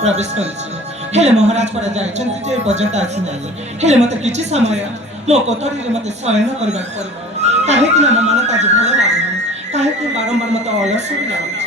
प्रवेश कर महाराज पर जाए पर्यंत आसी ना हेले मत कि समय मो कोठरी मत शयन करने कहीं मो मन आज भल लगुनि कहीं बारंबार मत अलस भी लगुच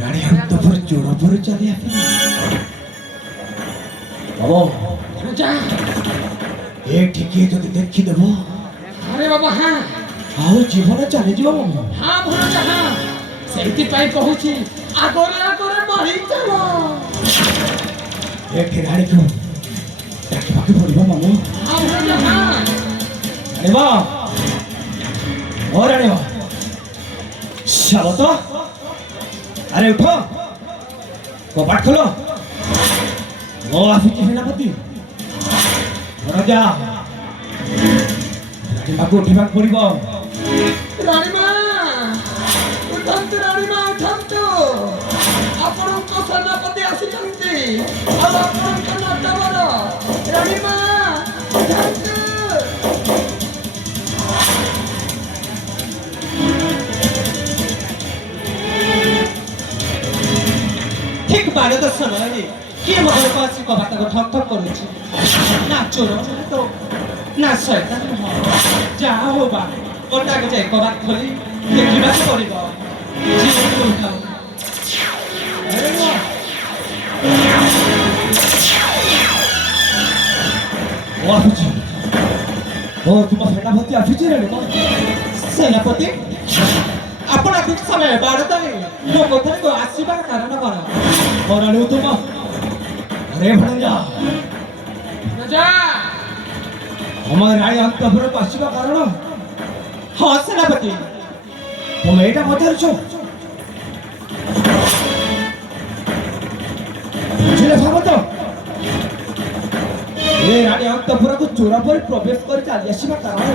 राणीअंतपुर जोड़पुर चलिए ये ठीक जो देखी देव अरे बाबा हाँ आओ जीवन चली जीव हाँ भणजा हाँ सेठी पाई कहूची आगोरे आगोरे बढ़ी चलो एक राणी को ताकि बाकी पड़िबो मामू हाँ भणजा हाँ अरे वाह और राणी वाह चलो तो अरे उठो कपाट खोलो वो आफिची सेनापति राजा रानीमा को उठिबाक पड़िबो रानीमा उठंतु रानीमा उठंतु आपणको सेनापति आसिचंती अब आपणको नाटवर रानीमा उठंतु ठीक 12 समय किए मगर पासी कबाटा को ठक ठक करूची ना चोर तो ना शैतान हो जा हो बा ओटा के जाय कबाट खोली देखिबा से पड़िबो जीवन को उठाओ अरे वाह ओ तुम सेनापति आफिची रे सेनापति आपण आफिच समय 12 मो कोठरी को आसीबार कारण करा मरणु तुम अरे भणजा राजा हमारे राय अंतपुर को आसीबा कारण ହଁ ସେନାପତି ତମେ ଏଇଟା ପଚାରୁଛ ବୁଝିଲେ ସାମନ୍ତ ଏ ରାଣୀ ଅନ୍ତପୁରକୁ ଚୋର ପରି ପ୍ରବେଶ କରି ଚାଲି ଆସିବା କାରଣ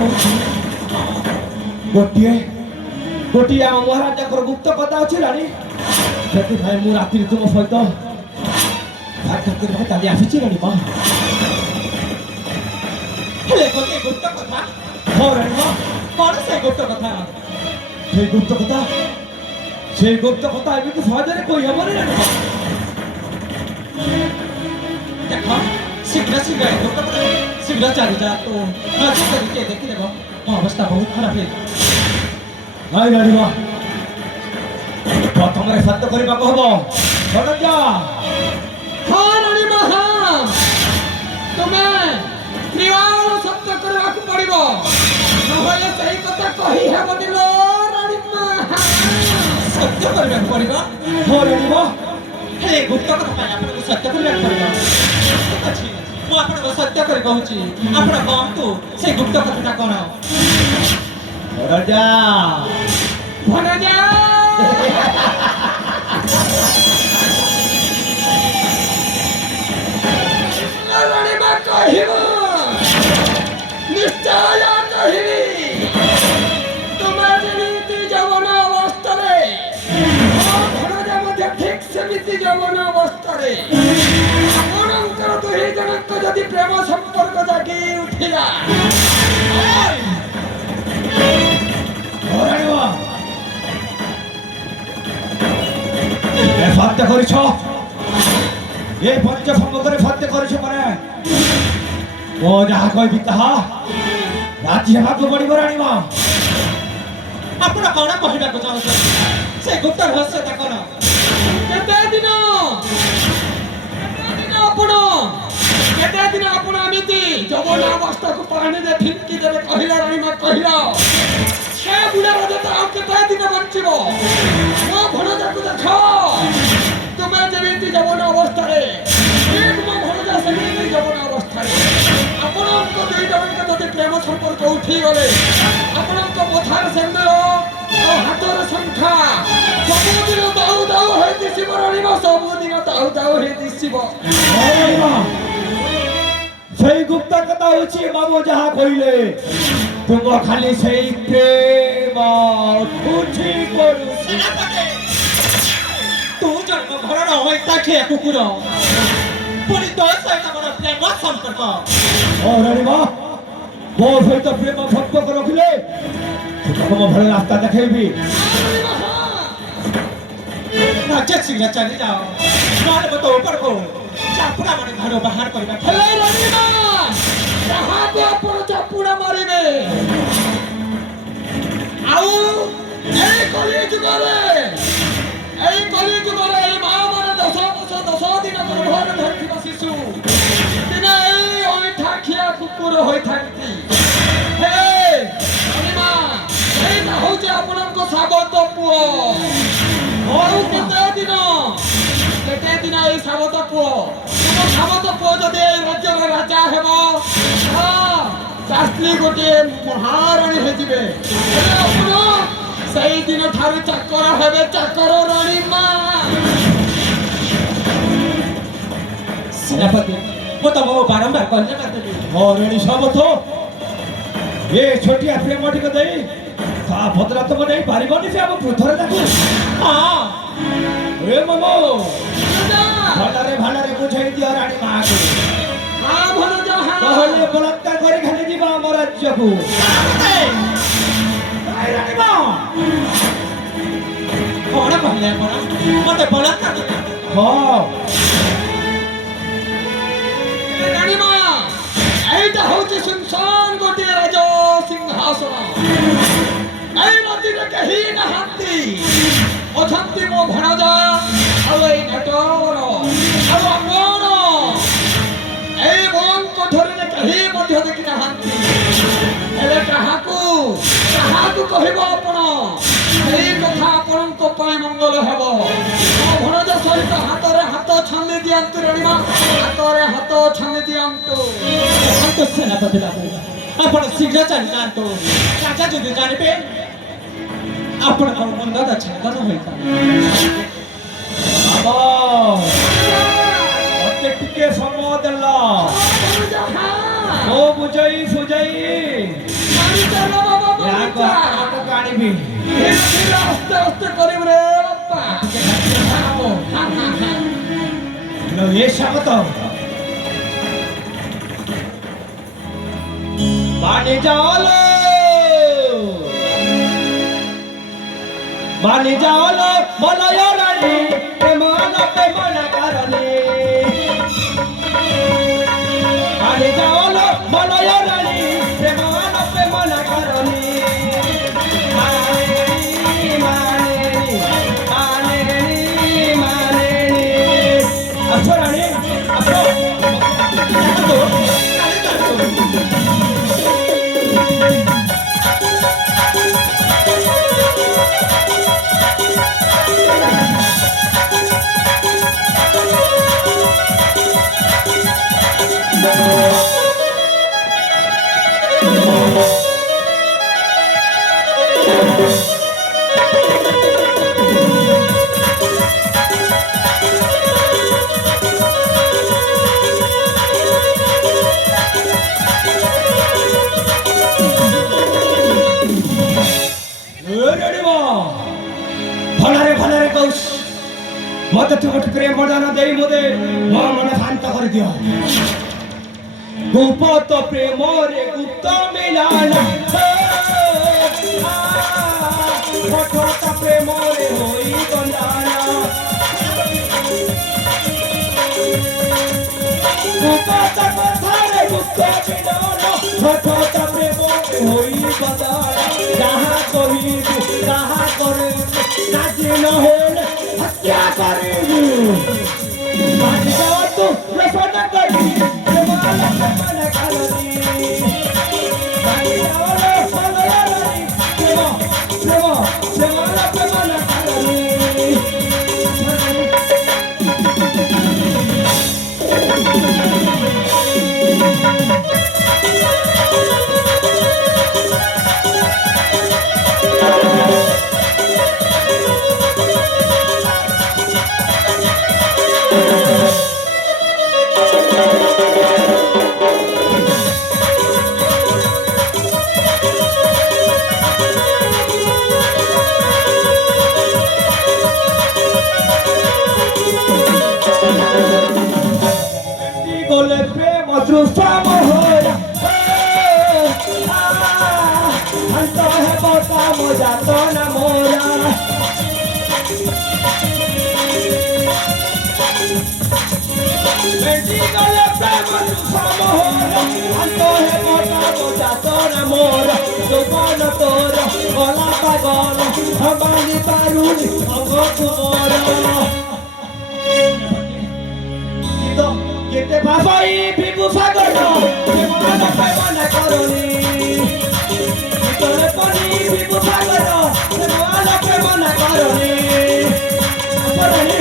ହେଉଛି ଗୋଟିଏ ଆମ ମହାରାଜାଙ୍କର ଗୁପ୍ତ କଥା ଅଛି ରାଣୀ ସେଥିପାଇଁ ମୁଁ ରାତିରେ ତୁମ ସହିତ ସାକ୍ଷାତ କରିବାକୁ ଚାଲି ଆସିଛି ରାଣୀ ମା ହେଲେ ଗୋଟିଏ ଗୁପ୍ତ କଥା ହଁ ରାଣୀ ମା କଣ ସେ ଗୁପ୍ତ କଥା সেই গুপ্ত কথা এমনি সহজে কই হবনি রানী মা ଦେଖ ଶୀଘ୍ର ଶୀଘ୍ର ଏ ଗୁପ୍ତ କଥା ଶୀଘ୍ର ଚାଲିଯା ତ ନଜର କରି କିଏ ଦେଖିଦେବ ମୋ ଅବସ୍ଥା ବହୁତ ଖରାପ ହେଇଯିବ ନାଇଁ ରାଣୀ ମା ପ୍ରଥମରେ ସତ୍ୟ କରିବାକୁ ହବ ଧନଞ୍ଜୟ ହଁ ରାଣୀ ମା ତୁମେ ତ୍ରିବାଣ ସତ୍ୟ କରିବାକୁ ପଡ଼ିବ ନହେଲେ ସେହି କଥା କହି ହେବନି ଲୋ ରାଣୀ ମା ସତ୍ୟ କରିବାକୁ ପଡ଼ିବ ହଁ ରାଣୀ ମା ହେଲେ ଗୁପ୍ତ କଥା ପାଇଁ ଆପଣଙ୍କୁ ସତ୍ୟ କରିବାକୁ ପଡ଼ିବ ଠିକ ଅଛି ମୁଁ ଆପଣଙ୍କୁ ସତ୍ୟ କରି କହୁଛି ଆପଣ କହନ୍ତୁ ସେ ଗୁପ୍ତ କଥାଟା କଣ ଧନଞ୍ଜୟ ଭଣଜା ରାଣୀ ମା କହିବ ନିଶ୍ଚୟ କହିବି ତୁମେ ଯେମିତି ଯୌବନ ଅବସ୍ଥାରେ ମୋ ଭଣଜା ମଧ୍ୟ ଠିକ ସେମିତି ଯୌବନ ଅବସ୍ଥାରେ ଆପଣଙ୍କର ଦୁଇ ଜଣଙ୍କ ଯଦି ପ୍ରେମ ସମ୍ପର୍କ ଜାଗି ଉଠିଲା ରାଣୀ ମା ଏ ସତ୍ୟ କରିଛ ଏ ପଞ୍ଚ ସମ୍ମୁଖରେ ସତ୍ୟ କରିଛ ମାନେ ମୁଁ ଯାହା କହିବି ତାହା ରାଜି ହେବାକୁ ପଡ଼ିବ ରାଣୀ ମା ଆପଣ କଣ କହିବାକୁ ଚାହୁଁଛନ୍ତି ସେ ଗୁପ୍ତ ରହସ୍ୟଟା କଣ କେତେ ଦିନ ଏମିତି ଯୌବନ ଅବସ୍ଥାକୁ ପାଣିରେ ଫିଙ୍କି ଦେବେ କହିଲା ରାଣୀ ମା କହିଲ ସେ ବୁଢ଼ା ରାଜା ତ ଆଉ କେତେ ଦିନ ବଞ୍ଚିବ ମୋ ଭଣଜାକୁ ଦେଖ ତୁମେ ଯେମିତି ଯୌବନ ଅବସ୍ଥାରେ ଠିକ ମୋ ଭଣଜା ସେମିତି ଯୌବନ ଅବସ୍ଥାରେ ଆପଣଙ୍କ ଦୁଇ ଜଣଙ୍କ ଯଦି ପ୍ରେମ ସମ୍ପର୍କ ଉଠିଗଲେ ଆପଣଙ୍କ ମଥାରେ ସେନ୍ଦୁର ଆଉ ହାତର ସଂଖ୍ୟା ସବୁଦିନ ଦାଉ ଦାଉ ହେଇ ଦିଶିବ ରାଣୀ ମା ସବୁଦିନ ଦାଉ ଦାଉ ହେଇ ଦିଶିବ ରାଣୀ ମା সেই গুপ্ত কথা হচ্ছে বাবু যাহা কইলে তুম খালি সেই প্রেম খুঁজি করুছি ତୁ ଜନ୍ମ ଘରର ଐତାଖିଆ କୁକୁର ପୁଣି ତୋ ସହିତ ମୋର ପ୍ରେମ ସମ୍ପର୍କ ও রানী মা ମୋ ସହିତ ପ୍ରେମ ସମ୍ପର୍କ ରଖିଲେ ତମ ଭଲ ରାସ୍ତା ଦେଖେଇବି ନଚେତ ଶୀଘ୍ର ଚାଲିଯାଅ ନହେଲେ ମୁଁ ତୋ ଉପରକୁ ଚାପୁଡ଼ା ମାନେ ଘରୁ ବାହାର କରିବା ହେଲେ ରାଣୀ ମା ଯାହାକୁ ଆପଣ ଚାପୁଡ଼ା ମାରିବେ ଆଉ ଏଇ କଳିଯୁଗରେ ଏଇ ମା ମାନେ 10 ବର୍ଷ 10 ଦିନ ଗର୍ଭରେ ଧରିଥିବା ଶିଶୁ ଦିନେ ଏଇ ଅଇଁଠା ଖିଆ କୁକୁର ହୋଇଥାନ୍ତି ହେ ରାଣୀ ମା ଏଇଟା ହଉଛି ଆପଣଙ୍କ ସାବତ ପୁଅ ଆଉ କେତେ ଦିନ ଏଇ ସାବତ ପୁଅ ତୁମ ସାବତ ପୁଅ ଯଦି ଏଇ ରାଜ୍ୟର ରାଜା ହେବ ଶାସ୍ତ୍ରୀ ଗୋଟିଏ ମହାରାଣୀ ହେଇଯିବେ ହେଲେ ଆପଣ ସେଇ ଦିନ ଠାରୁ ଚାକର ହେବେ ଚାକର ରାଣୀ ମା ସେନାପତି ମୁଁ ତମକୁ ବାରମ୍ବାର ଧନ୍ୟବାଦ ଦେବି ମୋ ରାଣୀ ସାବତ ଏ ଛୋଟିଆ ପ୍ରେମଟିକୁ ଦେଇ ତା ବଦଲା ତମ ନେଇ ପାରିବନି ସେ ଆମ ପୃଥରେ ତାକୁ ହଁ ଏ ମମୋ ଭଲରେ ବୁଝେଇ ଦିଅ ରାଣୀ ମାଆକୁ ନହେଲେ ବଳାତ୍କାର କରି ଖାଲି ଯିବ ଆମ ରାଜ୍ୟକୁ ରାଣୀ ମା କଣ କହିଲେ ଆପଣ ମତେ ବଳାତ୍କାର ହଁ ରାଣୀ ମା এইটা হচ্ছে শুনশান গোটিয়ে রাজ সিংহাসন এই নদীরে কেহি নাহান্তি অছন্তি মো ভণজা ଆଉ এই নটবর ଆଉ ଅଙ୍ଗନ এই বন କୋଠରୀରେ କେହି ମଧ୍ୟ ଦେଖି ନାହାନ୍ତି ହେଲେ କାହାକୁ କହିବ ଆପଣ ସେଇ କଥା ଆପଣଙ୍କ ପାଇଁ ମଙ୍ଗଳ ହେବ ମୋ ଭଣଜା ସହିତ ହାତରେ ହାତ ଛନ୍ଦି ଦିଅନ୍ତୁ ରାଣୀ ମା ହାତରେ ହାତ ଛନ୍ଦି ଦିଅନ୍ତୁ ସେନାପତି ବାବୁ ଆପଣ ଶୀଘ୍ର ଚାଲି ଯାଆନ୍ତୁ ରାଜା ଯଦି ଜାଣିବେ ଆପଣଙ୍କର ମୁଣ୍ଡଟା ଛେଦନ ହୋଇଥାଏ ବାବା ମତେ ଟିକେ ସମୟ ଦେଲ ଓ ବୁଝେଇ ସୁଝେଇ ଆଣିବି আস্তে আস্তে করিব রে বাপ্পা এ স্বাগত বাণী যাওয়ালো বাণী যাওয়ালো বলয় রানী প্রেমান প্রেমনা কারণে বাণী যাওয়ালো বলয় রানী প্রেমান প্রেমনা কারণে আসো রানী আসো ଭଲରେ ଭଲରେ କହୁଛି ମତେ ଠୁକରେ ମର୍ଦ୍ଦନ ଦେଇ ମୋତେ ମୋ ମନ ଶାନ୍ତ କରିଦିଅ ଗୁପ୍ତ ପ୍ରେମରେ ଗୁପ୍ତ ମିଳନ ହଠାତ ପ୍ରେମରେ ହୋଇ ଗଲାଣ ଗୁପ୍ତ କଥାରେ ଗୁପ୍ତ ମିଳନ ହଠାତ ପ୍ରେମରେ ହୋଇ ଗଲାଣ ଯାହା କହିବୁ ତାହା କରିବୁ রাজি নহলে হত্যা করিবু বাজি যাওয়া তো রসনা করি তোমালা প্রেমনা কারণে বাজি যাওয়া বলয় রানী প্রেম প্রেম তোমালা প্রেমনা কারণে গলে প্রেম তৃষ্ণা মোহরা শান্ত হেব কাম যাতনা মোরা বেটি গলে প্রেম তৃষ্ণা মোহরা শান্ত হেব কাম যাতনা মোরা যৌবন তোর গলা পাগল সম্ভালি পারুনি অঙ্গକୁ মোর কেতে ভাবাই বিগু সাগর প্রেমনা প্রেমনা করনি তোরে পনি বিগু সাগর প্রেমনা প্রেমনা করনি করনি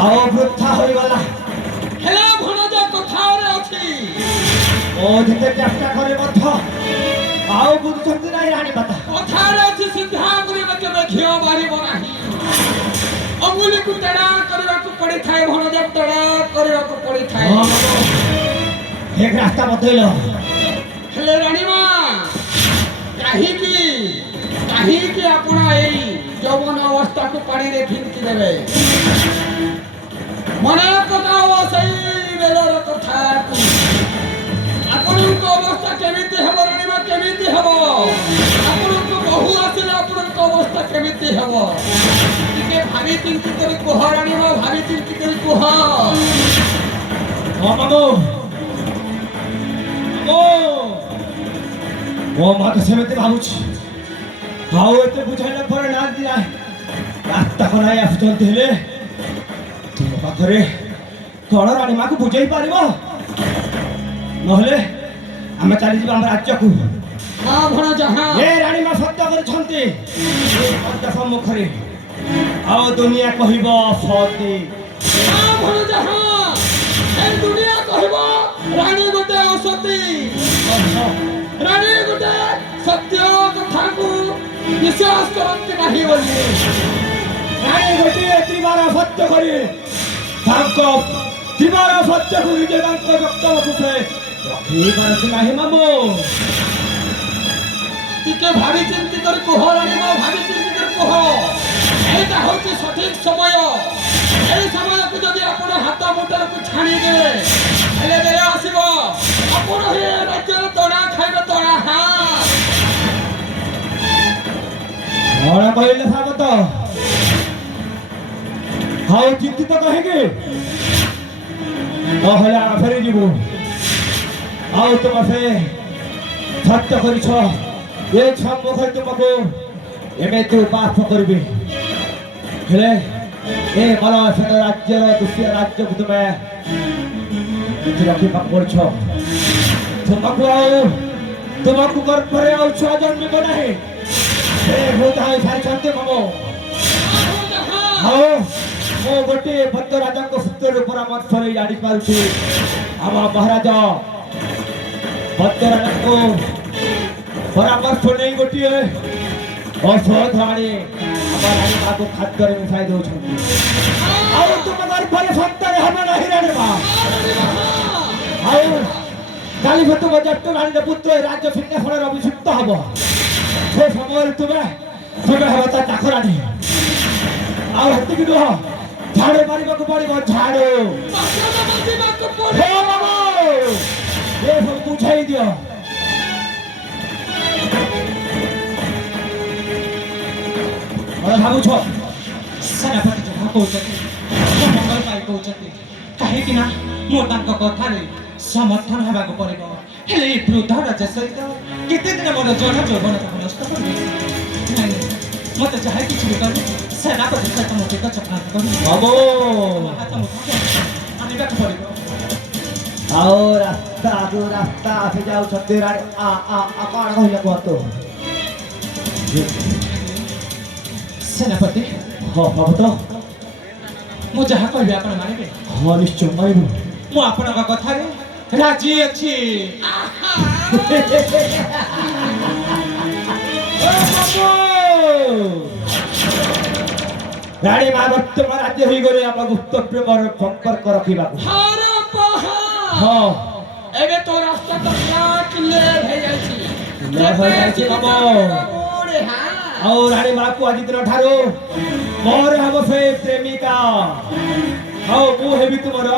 आओ वृथा हो गला হেলা ভনজা কথারে ଅଛି ओ যেতে চেষ্টা করে মধ্য आओ বুঝ শক্তি নাই রানী পাতা কথারে ଅଛି ସିଧା ଆଙ୍ଗୁଳିରେ କେବେ ଘିଅ ବାହାରିବ ନାହିଁ ଅଙ୍ଗୁଳିକୁ ତେଡ଼ା କରିବାକୁ ପଡ଼ିଥାଏ ଭଣଜା ତେଡ଼ା କରିବାକୁ ପଡ଼ିଥାଏ एक रास्ता बतैलो ହେଲେ ରାଣୀମା କାହିଁକି ଆପଣ ଏଇ ଯୌବନ ଅବସ୍ଥାକୁ ପାଣିରେ ଫିଙ୍କି ଦେବେ ମନେ ପକାଅ ସେଇ ବେଳର କଥାକୁ ଆପଣଙ୍କ ଅବସ୍ଥା କେମିତି ହେବ ରାଣୀମା କେମିତି ହେବ ଆପଣଙ୍କ ବହୁ ଆସିଲେ ଆପଣଙ୍କ ଅବସ୍ଥା ସେଟା କେମିତି ହେବ ଟିକେ ଭାବି ଚିନ୍ତି କରି କୁହ ରାଣୀମା ଭାବି ଚିନ୍ତି କରି କୁହ ମାମୁ ମୋ ମା ତ ସେମିତି ଭାବୁଛି ଆଉ ଏତେ ବୁଝାଇଲା ପରେ ନା ଦିନା ରାସ୍ତା କନାଇ ଆସୁଛନ୍ତି ହେଲେ ତୁମ ପାଖରେ କଣ ରାଣୀ ମାକୁ ବୁଝେଇ ପାରିବ ନହେଲେ ଆମେ ଚାଲିଯିବା ଆମ ରାଜ୍ୟକୁ ହଁ ଭଣଜା ହଁ ଏ ରାଣୀ ମା ସତ୍ୟ କରିଛନ୍ତି ଏ ପଦ୍ମ ସମ୍ମୁଖରେ ଆଉ ଦୁନିଆ କହିବ ସତୀ ହଁ ଭଣଜା ହଁ ଏ ଦୁନିଆ କହିବ ରାଣୀ ଗୋଟେ ଅସତୀ ରାଣୀ ଗୋଟେ ସତ୍ୟ କଥାକୁ ବିଶ୍ୱାସ କରନ୍ତି ନାହିଁ ବୋଲି ରାଣୀ ଗୋଟିଏ ତ୍ରିବାର ସତ୍ୟ କରି ତାଙ୍କ ତ୍ରିବାର ସତ୍ୟକୁ ନିଜେ ତାଙ୍କ ବକ୍ତବ୍ୟକୁ ସେ ରଖିପାରନ୍ତି ନାହିଁ ମାମୁ ଟିକେ ଭାବି ଚିନ୍ତି କରି କୁହ ରାଣୀମା ଭାବି ଚିନ୍ତି କରି କୁହ ଏଇଟା ହଉଛି ସଠିକ ସମୟ এই সময়କୁ ଯଦି ଆପଣ ହାତ ମୁଠକୁ ଛାଣିଦେବେ ହେଲେ ବେଳ ଆସିବ ଆପଣ ହିଁ ରାଜ୍ୟର ତଣା ଖାଇବେ ତଣା କଣ କହିଲେ ସ୍ୱାଗତ ଆଉ ଚିନ୍ତିତ କାହିଁକି ନହେଲେ ଆମେ ଫେରିଯିବୁ ଆଉ ତୁମ ସେ ସତ୍ୟ କରିଛ ଏ ସମ୍ମୁଖରେ ତୁମକୁ ଏମିତି ଉପାସ କରିବି ହେଲେ ଏ ଭଲ ସେଟା ରାଜ୍ୟର ଦୃଶ୍ୟ ରାଜ୍ୟକୁ ତୁମେ କିଛି ରଖିବାକୁ ପଡୁଛ ତୁମକୁ ଗର୍ଭରେ ଆଉ ଛୁଆ ଜନ୍ମିବ ନାହିଁ ସେ ଭୂତ ହୋଇସାରିଛନ୍ତି ମାମୁ ଆଉ ମୁଁ ଗୋଟିଏ ଭଦ୍ର ରାଜାଙ୍କ ସୂତ୍ରରୁ ପରାମର୍ଶ ନେଇ ଜାଣିପାରୁଛି ଆମ ମହାରାଜ ଭଦ୍ର ରାଜାଙ୍କୁ ପରାମର୍ଶ ନେଇ ଗୋଟିଏ ଔଷଧ ଆଣି ଆମ ରାଣୀ ମାକୁ ଖାଦ୍ୟରେ ମିଶାଇ ଦେଉଛନ୍ତି ଆଉ ତୁମ ଗର୍ଭରେ ସନ୍ତାନ ହେବ ନାହିଁ ରାଣୀ ମା ଆଉ କାଲି ତୁମ ଜ୍ୟେଷ୍ଠ ରାଣୀର ପୁତ୍ର ରାଜ୍ୟ ସିଂହାସନରେ ଅଭିଷିକ୍ତ ହେବ ସେ ସମୟରେ ତୁମେ ହେବ ତା ଚାକରାଣୀ ଆଉ ସେତିକି ନୁହଁ ଝାଡୁ ମାରିବାକୁ ପଡିବ ଝାଡୁ ଏ ସବୁ ବୁଝାଇ ଦିଅ ଭାବୁଛ ସେନାପତି ଯାହା କହୁଛନ୍ତି ମୋ ମଙ୍ଗଳ ପାଇଁ କହୁଛନ୍ତି କାହିଁକି ନା ମୁଁ ତାଙ୍କ କଥାରେ ସମର୍ଥନ ହେବାକୁ ପଡ଼ିବ ହେଲେ ଏଇ ବୃଦ୍ଧ ରାଜା ସହିତ କେତେ ଦିନ ମୋର ଜଣ ଯୌବନ ତାକୁ ନଷ୍ଟ କରିବେ ନାଇଁ ମତେ ଯାହା କିଛି ବି କରେ ସେନାପତି ସହିତ ମୋ ପିତା ଚକ୍ରାନ୍ତ କରିବି ବାବୁ ହାତ ମୁଠା ଆଣିବାକୁ ପଡ଼ିବ ଆଉ ରାସ୍ତା ଆସି ଯାଉଛନ୍ତି ରାଣୀ କଣ କହିଲେ କୁହନ୍ତୁ ସେନାପତି ହଁ ବାବୁ ତ ମୁଁ ଯାହା କହିବି ଆପଣ ମାନିବେ ହଁ ନିଶ୍ଚୟ ମାରିବୁ ମୁଁ ଆପଣଙ୍କ କଥାରେ ରାଜି ଅଛି ରାଣୀ ମା ବର୍ତ୍ତମାନ ରାଜ୍ୟ ହେଇଗଲେ ଆମ ଗୁପ୍ତ ପ୍ରେମର ସମ୍ପର୍କ ରଖିବାକୁ ହଁ ଏବେ ତ ରାସ୍ତା ତ କ୍ଲିୟର ହେଇଯାଇଛି ଆଉ ରାଣୀ ମାକୁ ଆଜି ଦିନ ଠାରୁ ମୋର ହେବ ସେ ପ୍ରେମିକା ଆଉ ମୁଁ ହେବି ତୁମର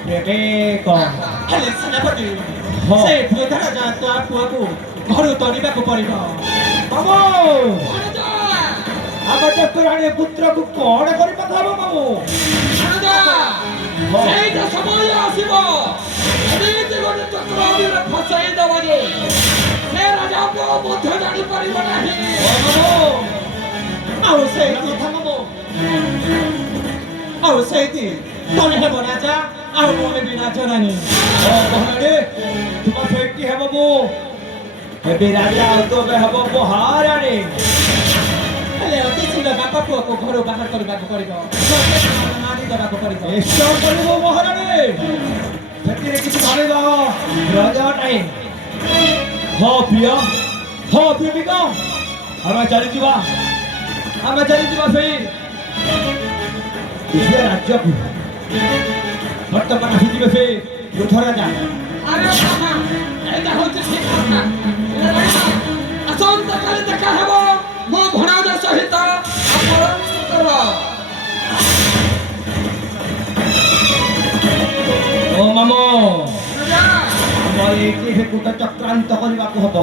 ପ୍ରେମିକ ହେଲେ ସେନାପତି ହଁ। ସେ ବୃଦ୍ଧ ରାଜା ତା ପୁଅକୁ ଘରୁ ତଡ଼ିବାକୁ ପଡ଼ିବ ମାମୁ ଆମ ଜ୍ୟେଷ୍ଠ ରାଣୀ ପୁତ୍ରକୁ କଣ କରିବାକୁ ହବ ମାମୁ ସେଇଟା ସମୟ ଆସିବ ଏମିତି ଗୋଟେ ଚକ୍ରବର୍ତ୍ତୀରେ ଫସାଇ ଦେବ ଯେ ସେ ରାଜାକୁ ମଧ୍ୟ ଜାଣିପାରିବ ନାହିଁ ଆଉ ସେଇଠି ଥାମବ ଆଉ ସେଇଠି ତମେ ହେବ ରାଜା ଆଉ ମୁଁ ହେବି ରାଜରାଣୀ ମହାରାଣୀ ତୁମ ସେଇଠି ହେବ ମୁଁ ହେବି ରାଜା ଆଉ ତମେ ହେବ ମହାରାଣୀ ହେଲେ ଅତି ଶୀଘ୍ର ବାପା ପୁଅକୁ ଘରୁ ବାହାର କରିବାକୁ ପଡ଼ିବ ମାରି ଦେବାକୁ ପଡ଼ିବ ନିଶ୍ଚୟ କରିବ ମହାରାଣୀ ସେଥିରେ କିଛି ଭାବିବ ରଜା ନାହିଁ ହଁ ପ୍ରିୟ ହଁ ପ୍ରେମିକା ଆମେ ଚାଲିଯିବା ସେଇ ରାଜ୍ୟକୁ ବର୍ତ୍ତମାନ ଆସିଯିବେ ସେ ବୃଦ୍ଧ ରାଜା ଆରେ ବାବା ଏଇଟା ହଉଛି ଠିକ କଥା ଆସନ୍ତାକାଲି ଦେଖା ହେବ ମୋ ଭଣଜା ସହିତ ଆପଣଙ୍କର ଓ ମାମୁ ଆମର ଏଇଠି ସେ ଗୋଟେ ଚକ୍ରାନ୍ତ କରିବାକୁ ହବ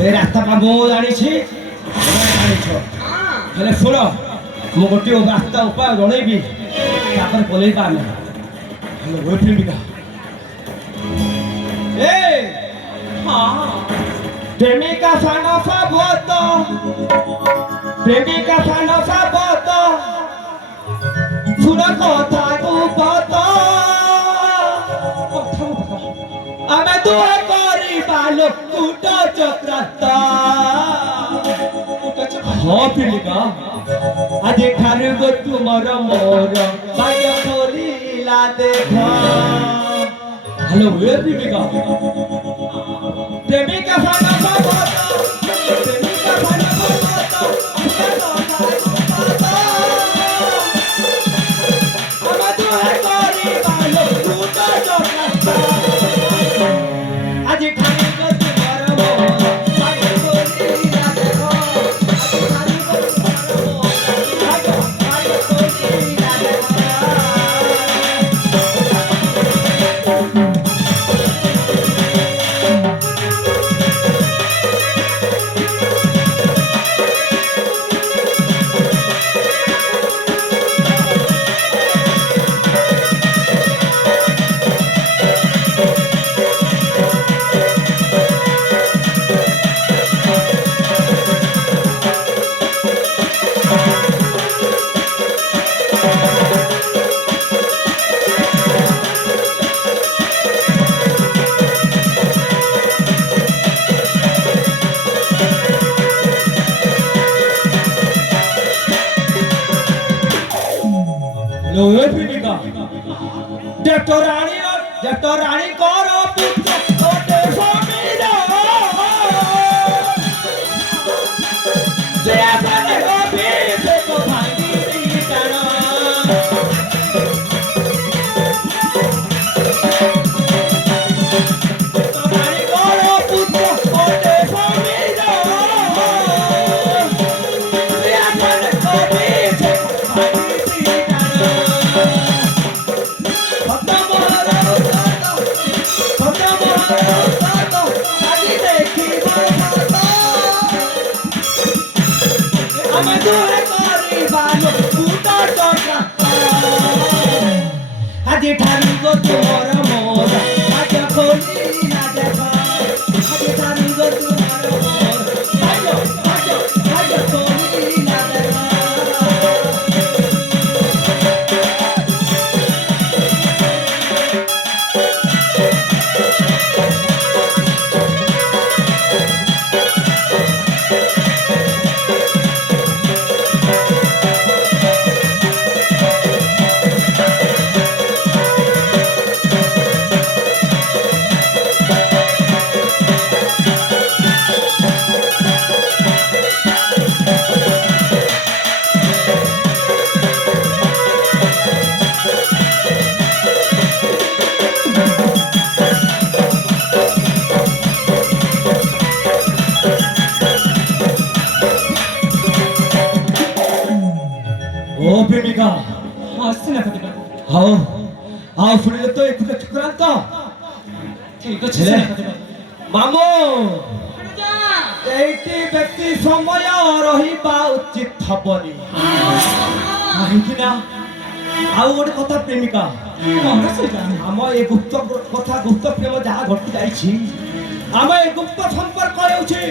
ଏ ରାସ୍ତାଟା ମୁଁ ଜାଣିଛି ଜାଣିଛ ହଁ ହେଲେ ଶୁଣ ମୁଁ ଗୋଟିଏ ରାସ୍ତା ଉପାୟ ଜଣେଇବି ତାପରେ ପଳେଇବା ଆମେ ହେଲେ ଓଏ ପ୍ରେମିକା ଏ ହଁ ପ୍ରେମିକା ସାନ ସାବତ ପ୍ରେମିକା ସାନ ସାବତ ଶୁଣ କଥାକୁ ପତ ଆମେ ଦୁହେଁ କରିବା ଲୋକୁଟ ଚକ୍ରାନ୍ତ ହଁ ପ୍ରେମିକା ଆଜି ଠାରୁ ତୁମର ମୋର ଭାଗ୍ୟ ଖୋଲିଲା ଦେଖ ହ୍ୟାଲୋ ଏ ପ୍ରେମିକା ପ୍ରେମିକା ସାନ ସାବତ ପ୍ରେମିକା ସାନ ସାବତ ଆମେ ଦୁହେଁ କରିବା ଲୋକୁଟ ଚକ୍ରାନ୍ତ ଆଜି ଠାରୁ ତୁମର ମୋର ଭାଗ୍ୟ ଖୋଲିଲା ଦେଖ ଆଜି ଠାରୁ ତୁମର ମୋର ଭାଗ୍ୟ ଖୋଲିଲା ଦେଖ लोहे प्रेमिका डॉक्टर रानी करो पुत्र छोटे स्वामीरा जे अपने गोपी से को भागी दीटाना डॉक्टर रानी करो पुत्र छोटे स्वामीरा जे अपने गोपी से को भागी दीटाना ଆମେ ଦୁହେଁ କରିବା ଲୋକୁଟ ଚକ୍ରାନ୍ତ ଆଜି ଠାରୁ ତୁମର ମୋର ଭାଗ୍ୟ ଖୋଲିଲା ଦେଖ ଆଜି ଠାରୁ ତୁମର ମୋର ଭାଗ୍ୟ ଖୋଲିଲା ଦେଖ ओ प्रेमिका ହସିନା ଫଟିକା आओ आओ ଶୁଣିଲେ ତ ଏକୁଟ ଚକ୍ରାନ୍ତ ଠିକ ଅଛି ହେଲେ ଫଟିକା ମାମୁ ଯା ଏଇଠି ବ୍ୟକ୍ତି ସମୟ ରହିବା ଉଚିତ ହବନି କାହିଁକି ନା ଆଉ ଗୋଟେ କଥା ପ୍ରେମିକା କଣ ସେଇଟା ଆମ ଏ ଗୁପ୍ତ କଥା ଗୁପ୍ତ ପ୍ରେମ ଯାହା ଘଟି ଯାଇଛି ଆମ ଏ ଗୁପ୍ତ ସମ୍ପର୍କ ହେଉଛି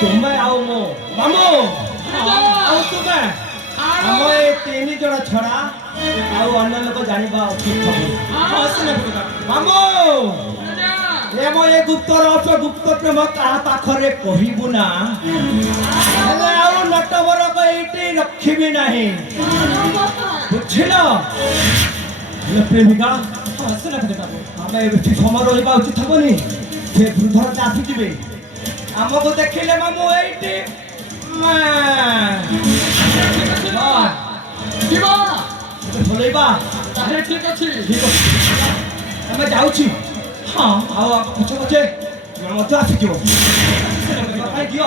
ତୁମେ ଆଉ ମୁଁ ମାମୁ ଆଉ ତୁମେ ଆମ ଏ ତିନି ଜଣ ଛଡା ଆଉ ଅନ୍ୟ ଲୋକ ଜାଣିବା ଉଚିତ ହବନି ହସିନା ଫଟିକା ମାମୁ ଆମ ଏ ଗୁପ୍ତ ରହସ୍ୟ ଗୁପ୍ତ ପ୍ରେମ କାହା ପାଖରେ କହିବୁ ନା ହେଲେ ଆଉ ନଟବରକ ଏଇଠି ରଖିବି ନାହିଁ ବୁଝିଲ ହେଲେ ପ୍ରେମିକା ହସିନା ଫଟିକା ଆମେ ଏଠି ସମୟ ରହିବା ଉଚିତ ହବନି ସେ ବୃଦ୍ଧର ଆସିଯିବେ ଆମକୁ ଦେଖିଲେ ମାମୁ ଏଇଠି ଯିବା ଭୁଲେଇବା ତାହେଲେ ଠିକ ଅଛି ଠିକ ଅଛି ଆମେ ଯାଉଛି ହଁ ଆଉ ପଛେ ପଛେ ମଧ୍ୟ ଆସିଯିବ ଭାଇ ଦିଅ